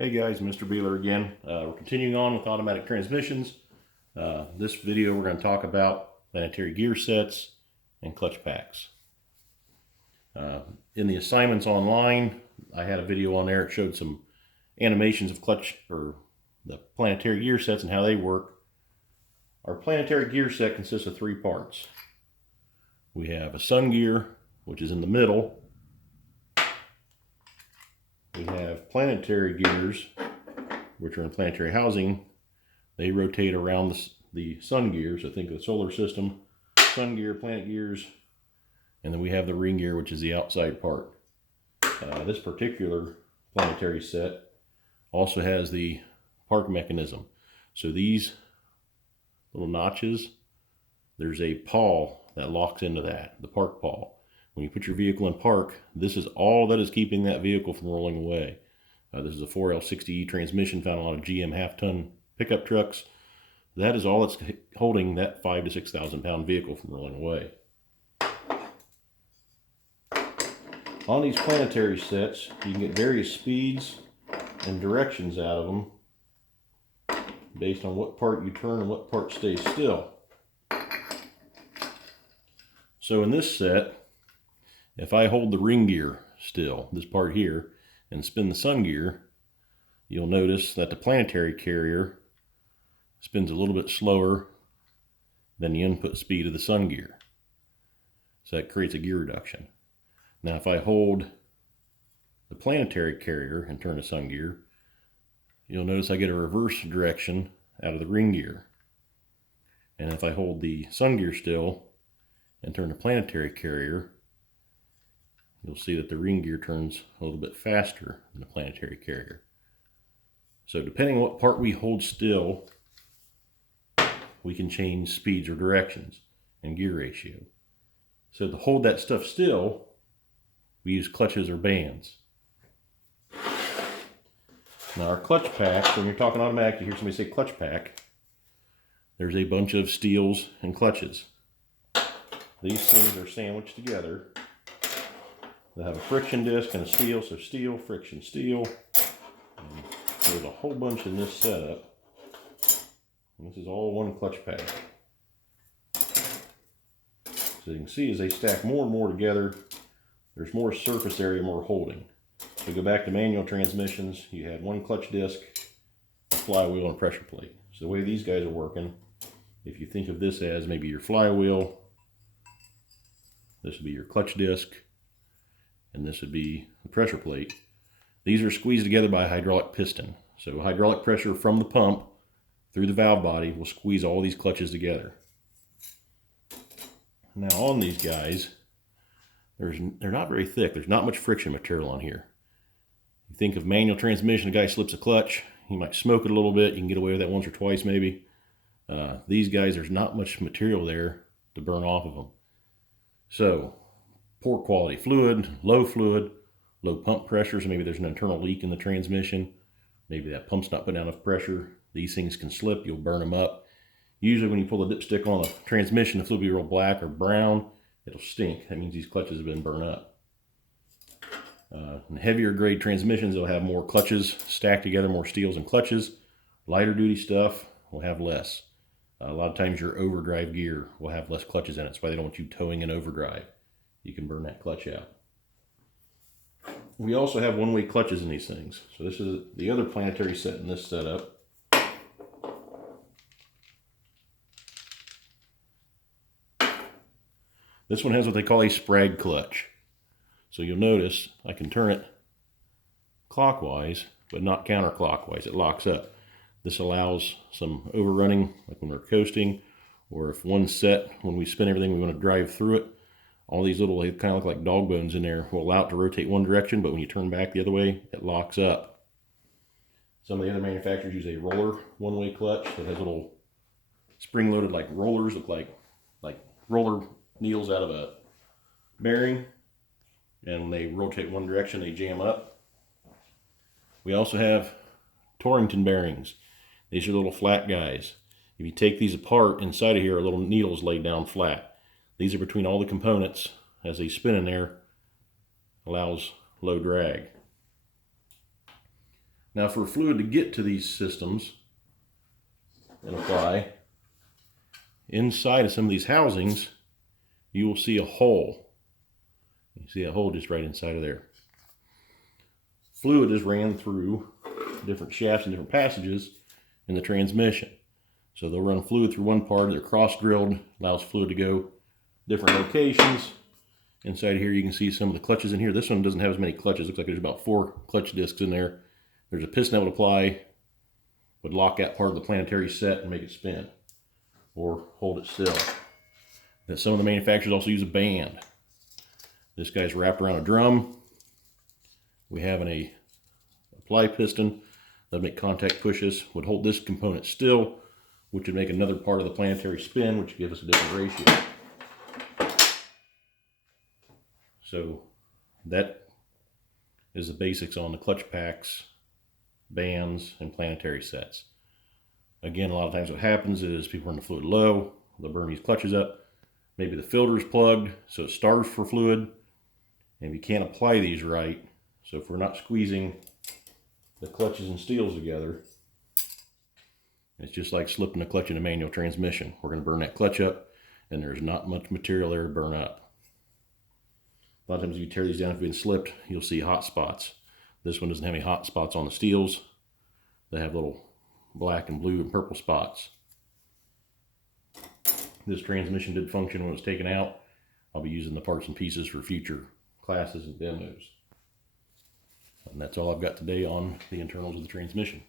Hey guys, Mr. Beeler again. We're continuing on with automatic transmissions. This video we're going to talk about planetary gear sets and clutch packs. In the assignments online, I had a video on there. It showed some animations of the planetary gear sets and how they work. Our planetary gear set consists of three parts. We have a sun gear, which is in the middle. We have planetary gears, which are in planetary housing. They rotate around the sun gears. So think of the solar system, sun gear, planet gears, and then we have the ring gear, which is the outside part. This particular planetary set also has the park mechanism. So these little notches, there's a pawl that locks into that, the park pawl. When you put your vehicle in park, this is all that is keeping that vehicle from rolling away. This is a 4L60E transmission found on a lot of GM half-ton pickup trucks. That is all that's holding that 5,000 to 6,000 pound vehicle from rolling away. On these planetary sets, you can get various speeds and directions out of them based on what part you turn and what part stays still. So in this set, if I hold the ring gear still, this part here, and spin the sun gear, you'll notice that the planetary carrier spins a little bit slower than the input speed of the sun gear. So that creates a gear reduction. Now if I hold the planetary carrier and turn the sun gear, you'll notice I get a reverse direction out of the ring gear. And if I hold the sun gear still and turn the planetary carrier, you'll see that the ring gear turns a little bit faster than the planetary carrier. So depending on what part we hold still, we can change speeds or directions and gear ratio. So to hold that stuff still, we use clutches or bands. Now our clutch packs, when you're talking automatic, you hear somebody say clutch pack, there's a bunch of steels and clutches. These things are sandwiched together. They have a friction disc and a steel, so steel, friction, steel. And there's a whole bunch in this setup. And this is all one clutch pack. So you can see as they stack more and more together, there's more surface area, more holding. So go back to manual transmissions, you had one clutch disc, a flywheel, and a pressure plate. So the way these guys are working, if you think of this as maybe your flywheel, this would be your clutch disc, and this would be the pressure plate. These are squeezed together by a hydraulic piston. So hydraulic pressure from the pump through the valve body will squeeze all these clutches together. Now on these guys, they're not very thick. There's not much friction material on here. You think of manual transmission, a guy slips a clutch, he might smoke it a little bit. You can get away with that once or twice maybe. These guys, there's not much material there to burn off of them. So poor quality fluid, low pump pressure, so maybe there's an internal leak in the transmission. Maybe that pump's not putting out enough pressure. These things can slip, you'll burn them up. Usually when you pull the dipstick on a transmission, the fluid will be real black or brown, it'll stink. That means these clutches have been burned up. In heavier grade transmissions, they'll have more clutches stacked together, more steels and clutches. Lighter duty stuff will have less. A lot of times your overdrive gear will have less clutches in it. That's why they don't want you towing an overdrive. You can burn that clutch out. We also have one-way clutches in these things. So this is the other planetary set in this setup. This one has what they call a sprag clutch. So you'll notice I can turn it clockwise, but not counterclockwise. It locks up. This allows some overrunning, like when we're coasting, or if one's set, when we spin everything, we want to drive through it. All these little, they kind of look like dog bones in there, will allow it to rotate one direction, but when you turn back the other way, it locks up. Some of the other manufacturers use a roller one-way clutch that has little spring-loaded like rollers, look like roller needles out of a bearing, and when they rotate one direction, they jam up. We also have Torrington bearings. These are little flat guys. If you take these apart, inside of here are little needles laid down flat. These are between all the components. As they spin in there, allows low drag. Now for fluid to get to these systems and apply, inside of some of these housings, you will see a hole. You see a hole just right inside of there. Fluid is ran through different shafts and different passages in the transmission. So they'll run fluid through one part, they're cross-drilled, allows fluid to go different locations. Inside here you can see some of the clutches in here. This one doesn't have as many clutches. Looks like there's about 4 clutch discs in there. There's a piston that would apply, would lock that part of the planetary set and make it spin or hold it still. Then some of the manufacturers also use a band. This guy's wrapped around a drum. We have a apply piston that make contact pushes, would hold this component still, which would make another part of the planetary spin, which would give us a different ratio. So that is the basics on the clutch packs, bands, and planetary sets. Again, a lot of times what happens is people run the fluid low, they'll burn these clutches up. Maybe the filter is plugged, so it starves for fluid, and you can't apply these right. So if we're not squeezing the clutches and steels together, it's just like slipping a clutch in a manual transmission. We're going to burn that clutch up, and there's not much material there to burn up. A lot of times if you tear these down, if you've been slipped, you'll see hot spots. This one doesn't have any hot spots on the steels. They have little black and blue and purple spots. This transmission did function when it was taken out. I'll be using the parts and pieces for future classes and demos. And that's all I've got today on the internals of the transmission.